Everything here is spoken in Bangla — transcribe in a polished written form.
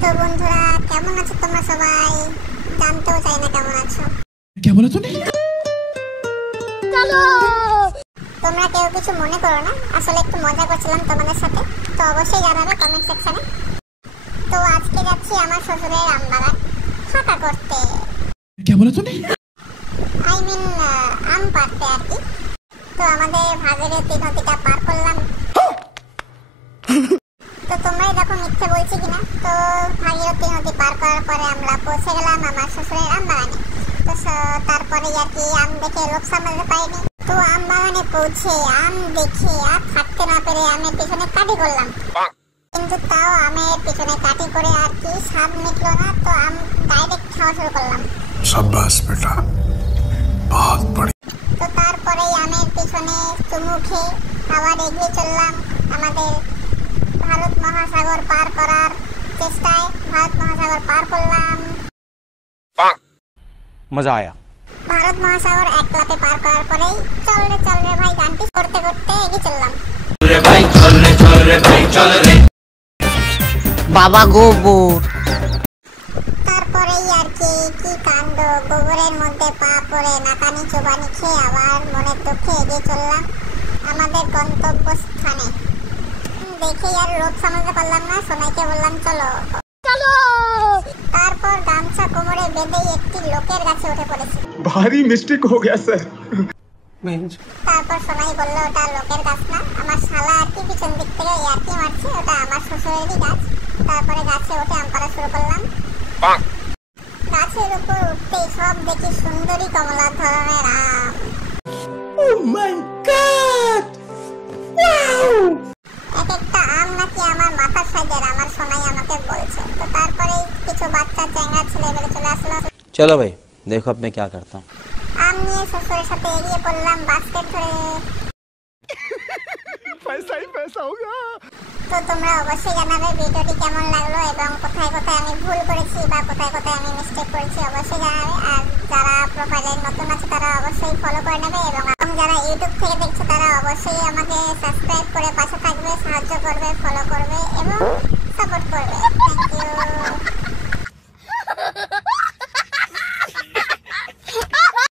তো বন্ধুরা কেমন আছো তোমরা সবাই? জানতেও চাই না কেমন আছো। क्या बोला तूने? চলো তোমরা কেউ কিছু মনে করো না, আসলে একটু মজা করছিলাম তোমাদের সাথে। তো অবশ্যই জানাবে কমেন্ট সেকশনে। তো আজকে যাচ্ছি আমার শ্বশুরের আম বাগান ফাঁকা করতে, क्या बोला तूने? আই মিন আম পাড়তে আর কি। তো আমাদের ভাগীরথী নদীটা পার করলাম। তো তোমরাই দেখো মিথ্যে বলছি কিনা। তো ভাগীরথী নদী পার করার পরে আমরা পৌঁছে গেলাম আমার শ্বশুরের আম বাগানে। তো তারপরে আর কি আম দেখে লোভ সামলাতে পারিনি। তো আম বাগানে পৌঁছে আম দেখে আর থাকতে না পেরে আমের পিছনে কাটি করলাম, কিন্তু তাও আমের পিছনে কাটি করে আর কি স্বাদ মিটলো না। তো আম ডাইরেক্ট খাওয়া শুরু করলাম। शाबाश बेटा, बहुत बढ़िया। তো তারপরেই আমের পিছনে চুমু খেয়ে আবার এগিয়ে চললাম আমাদের ভারত মহাসাগর পার করার চেষ্টায়। ভারত মহাসাগর পার করলাম, मजा आया। ভারত মহাসাগর এক লাফে পার করার পরেই চল রে ভাই গানটি করতে করতে এগিয়ে চললাম। বাবা গোবর। তারপরেই আর কি কাণ্ড, গোবরের মধ্যে পা পড়ে নাকানি চোবানি খেয়ে আবার মনের দুঃখে এগিয়ে চললাম আমাদের গন্তব্যস্থানে। দেখেই আর রোগ সামলাতে পারলাম না, সোনাইকে বললাম চলো চলো। তারপর গামছা কোমরে বেঁধেই একটি লোকের কাছে উঠে পড়েছি। भारी मिस्टेक हो गया सर। তারপর সোনাই বললো ওটা লোকের গাছ না, আমার শালা আর কি পিছন দিক থেকে ইয়ার্কি মারছে, ওটা আমার শ্বশুরেরই গাছ। তারপরে গাছে উঠে আম পাড়া শুরু করলাম। গাছের উপর উঠতেই সব দেখি সুন্দরী কমলা ধরনের আম। Oh my God! এক একটা আম নাকি আমার মাথার সাইজের, আমার সোনাই আমাকে বলছে। তো তারপরে কিছু বাচ্চা চ্যাংড়া ছেলে বেড়ে চলে আসলো। चलो भाई देखो अब मैं क्या करता हूँ। আম নিয়ে শ্বশুরের সাথে এগিয়ে পড়লাম বাস্কেট ধরে। पैसा ही पैसा होगा। তো তোমরা অবশ্যই জানাবে ভিডিওটি কেমন লাগলো এবং কোথায় কোথায় আমি ভুল করেছি বা কোথায় কোথায় আমি মিস্টেক করেছি অবশ্যই জানাবে। আর যারা প্রোফাইলে নতুন আছে তারা অবশ্যই ফলো করে নেবে এবং যারা ইউটিউব থেকে দেখছে তারা অবশ্যই আমাকে সাবস্ক্রাইব করে পাশে থাকবে, সাহায্য করবে, ফলো করবে এবং